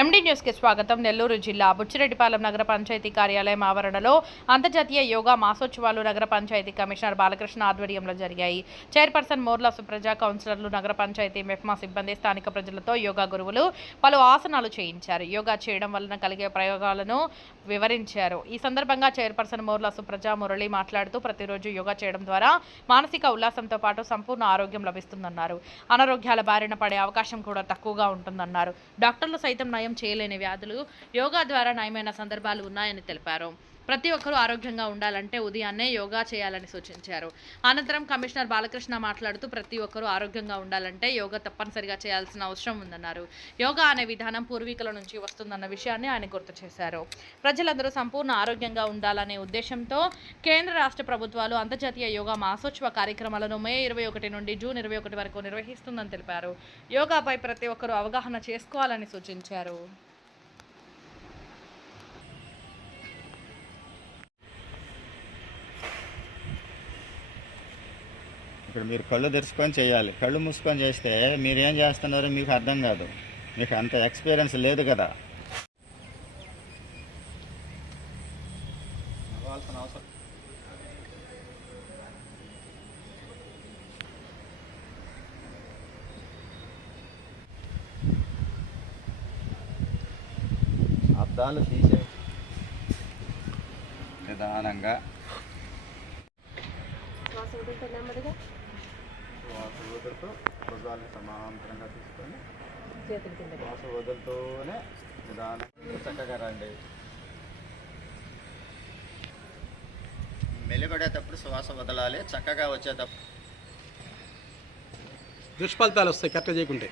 ఎండి news కి స్వాగతం. నెల్లూరు జిల్లా బుచ్చిరెడ్డిపాలెం నగర పంచాయతీ కార్యాలయం ఆవరణలో అంతర్జాతీయ యోగా మాసోత్సవాలు నగర పంచాయతీ కమిషనర్ బాలకృష్ణ ఆధ్వర్యంలో జరిగాయి. చైర్పర్సన్ మోర్ల సుప్రజ, కౌన్సిలర్లు, నగర పంచాయతీ మెఫ్మా సిబ్బంది స్థానిక ప్రజలతో యోగా గురువులు పలు ఆసనాలు చేయించారు. యోగా చేయడం వలన కలిగే ప్రయోగాలను వివరించారు. ఈ సందర్భంగా చైర్పర్సన్ మోర్ల సుప్రజ మురళి మాట్లాడుతూ ప్రతిరోజు యోగా చేయడం ద్వారా మానసిక ఉల్లాసంతో పాటు సంపూర్ణ ఆరోగ్యం లభిస్తుందన్నారు. అనారోగ్యాల బారిన పడే అవకాశం కూడా తక్కువగా ఉంటుందన్నారు. డాక్టర్లు సైతం నయం చేయలేని వ్యాధులు యోగా ద్వారా నయమైన సందర్భాలు ఉన్నాయని తెలిపారు. ప్రతి ఒక్కరూ ఆరోగ్యంగా ఉండాలంటే ఉదయాన్నే యోగా చేయాలని సూచించారు. అనంతరం కమిషనర్ బాలకృష్ణ మాట్లాడుతూ ప్రతి ఒక్కరూ ఆరోగ్యంగా ఉండాలంటే యోగా తప్పనిసరిగా చేయాల్సిన అవసరం ఉందన్నారు. యోగా అనే విధానం పూర్వీకుల నుంచి వస్తుందన్న విషయాన్ని ఆయన గుర్తు చేశారు. ప్రజలందరూ సంపూర్ణ ఆరోగ్యంగా ఉండాలనే ఉద్దేశంతో కేంద్ర రాష్ట్ర ప్రభుత్వాలు అంతర్జాతీయ యోగా మాసోత్సవ కార్యక్రమాలను మే 21 నుండి జూన్ 21 వరకు నిర్వహిస్తుందని తెలిపారు. యోగాపై ప్రతి ఒక్కరూ అవగాహన చేసుకోవాలని సూచించారు. ఇప్పుడు మీరు కళ్ళు తెరుచుకొని చేయాలి. కళ్ళు మూసుకొని చేస్తే మీరు ఏం చేస్తున్నారో మీకు అర్థం కాదు. మీకు అంత ఎక్స్పీరియన్స్ లేదు కదా. అద్దాలు తీసే నిదానంగా వదులుతూ భుజాలను సమాంతరంగా తీసుకొని శ్వాస వదులుతూనే నిదానంగా చక్కగా రండి. మెలిపడేటప్పుడు శ్వాస వదలాలి. చక్కగా వచ్చేటప్పుడు దుష్ఫలితాలు వస్తాయి కరెక్ట్గా చేయకుంటే.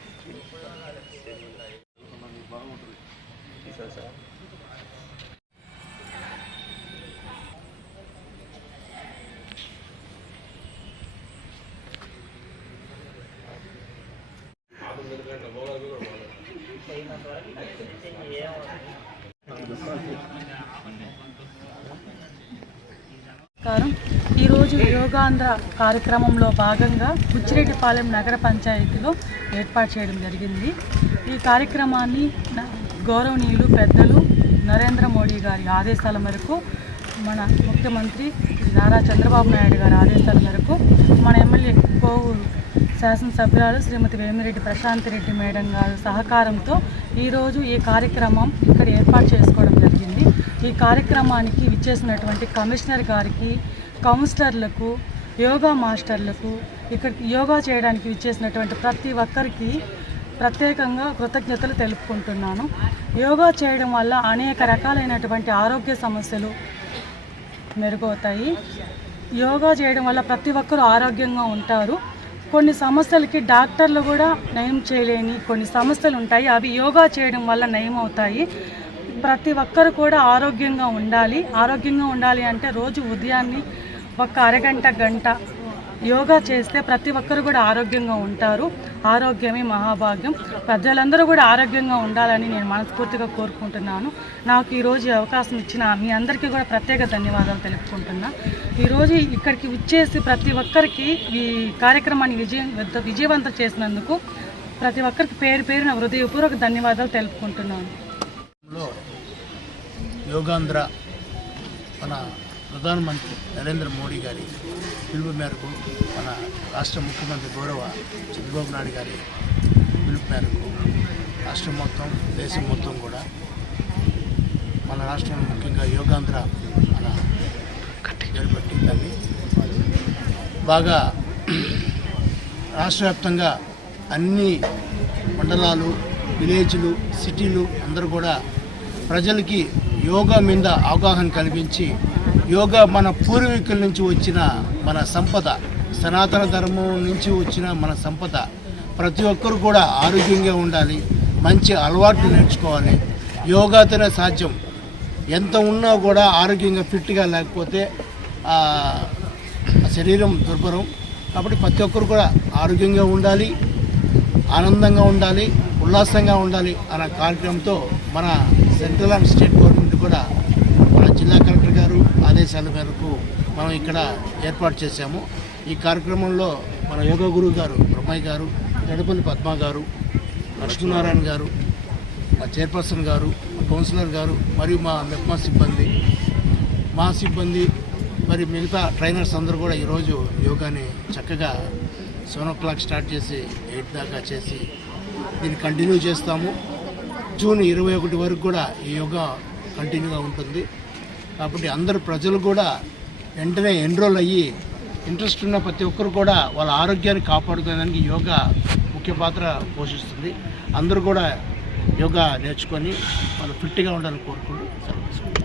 ఈరోజు యోగాంధ్ర కార్యక్రమంలో భాగంగా బుచ్చిరెడ్డిపాలెం నగర పంచాయతీలో ఏర్పాటు చేయడం జరిగింది. ఈ కార్యక్రమాన్ని గౌరవనీయులు పెద్దలు నరేంద్ర మోడీ గారి ఆదేశాల మేరకు, మన ముఖ్యమంత్రి నారా చంద్రబాబు నాయుడు గారి ఆదేశాల మేరకు, మన ఎమ్మెల్యే కోవూరు శాసనసభ్యురాలు శ్రీమతి వేమిరెడ్డి ప్రశాంత్ రెడ్డి మేడం గారి సహకారంతో ఈరోజు ఈ కార్యక్రమం ఇక్కడ ఏర్పాటు చేసుకోవడం జరిగింది. ఈ కార్యక్రమానికి విచ్చేసినటువంటి కమిషనర్ గారికి, కౌన్సిలర్లకు, యోగా మాస్టర్లకు, ఇక్కడ యోగా చేయడానికి విచ్చేసినటువంటి ప్రతి ఒక్కరికి ప్రత్యేకంగా కృతజ్ఞతలు తెలుపుకుంటున్నాను. యోగా చేయడం వల్ల అనేక రకాలైనటువంటి ఆరోగ్య సమస్యలు మెరుగవుతాయి. యోగా చేయడం వల్ల ప్రతి ఒక్కరూ ఆరోగ్యంగా ఉంటారు. కొన్ని సమస్యలకి డాక్టర్లు కూడా నయం చేయలేని కొన్ని సమస్యలు ఉంటాయి. అవి యోగా చేయడం వల్ల నయం అవుతాయి. ప్రతి ఒక్కరు కూడా ఆరోగ్యంగా ఉండాలి. ఆరోగ్యంగా ఉండాలి అంటే రోజు ఉదయాన్నే ఒక అరగంట గంట యోగా చేస్తే ప్రతి ఒక్కరు కూడా ఆరోగ్యంగా ఉంటారు. ఆరోగ్యమే మహాభాగ్యం. ప్రజలందరూ కూడా ఆరోగ్యంగా ఉండాలని నేను మనస్ఫూర్తిగా కోరుకుంటున్నాను. నాకు ఈరోజు అవకాశం ఇచ్చిన మీ అందరికీ కూడా ప్రత్యేక ధన్యవాదాలు తెలుపుకుంటున్నా. ఈరోజు ఇక్కడికి వచ్చేసి ప్రతి ఒక్కరికి ఈ కార్యక్రమాన్ని విజయవంతం చేసినందుకు ప్రతి ఒక్కరికి పేరు పేరున హృదయపూర్వక ధన్యవాదాలు తెలుపుకుంటున్నాను. యోగాంధ్ర మన ప్రధానమంత్రి నరేంద్ర మోడీ గారి పిలుపు మేరకు, మన రాష్ట్ర ముఖ్యమంత్రి గౌరవ చంద్రబాబు నాయుడు గారి పిలుపు మేరకు రాష్ట్రం మొత్తం, దేశం మొత్తం కూడా మన రాష్ట్రంలో ముఖ్యంగా యోగాంధ్ర మన జరిపెట్టిందని బాగా రాష్ట్ర వ్యాప్తంగా అన్ని మండలాలు, విలేజ్లు, సిటీలు అందరూ కూడా ప్రజలకి యోగా మీద అవగాహన కల్పించి, యోగా మన పూర్వీకుల నుంచి వచ్చిన మన సంపద, సనాతన ధర్మం నుంచి వచ్చిన మన సంపద. ప్రతి ఒక్కరు కూడా ఆరోగ్యంగా ఉండాలి, మంచి అలవాట్లు నేర్చుకోవాలి. యోగాతోనే సాధ్యం. ఎంత ఉన్నా కూడా ఆరోగ్యంగా ఫిట్గా లేకపోతే శరీరం దుర్భరం. కాబట్టి ప్రతి ఒక్కరు కూడా ఆరోగ్యంగా ఉండాలి, ఆనందంగా ఉండాలి, ఉల్లాసంగా ఉండాలి అన్న కార్యక్రమంతో మన సెంట్రల్ అండ్ స్టేట్ గవర్నమెంట్ కూడా మన జిల్లా కలెక్టర్ గారు ఆదేశాల మేరకు మనం ఇక్కడ ఏర్పాటు చేశాము. ఈ కార్యక్రమంలో మన యోగా గురువు గారు బ్రహ్మయ్య గారు, ఎడపల్లి పద్మ గారు, లక్ష్మీనారాయణ గారు, మా చైర్పర్సన్ గారు, మా కౌన్సిలర్ గారు మరియు మా మెప్మా సిబ్బంది మరి మిగతా ట్రైనర్స్ అందరూ కూడా ఈరోజు యోగాని చక్కగా 7 o'clock స్టార్ట్ చేసి 8 దాకా చేసి దీన్ని కంటిన్యూ చేస్తాము. జూన్ 21 వరకు కూడా ఈ యోగా కంటిన్యూగా ఉంటుంది. కాబట్టి అందరు ప్రజలు కూడా వెంటనే ఎన్రోల్ అయ్యి ఇంట్రెస్ట్ ఉన్న ప్రతి ఒక్కరు కూడా వాళ్ళ ఆరోగ్యాన్ని కాపాడుకోవడానికి యోగా ముఖ్య పాత్ర పోషిస్తుంది. అందరూ కూడా యోగా నేర్చుకొని వాళ్ళు ఫిట్గా ఉండాలని కోరుకుంటూ సెలవు తీసుకుంటారు.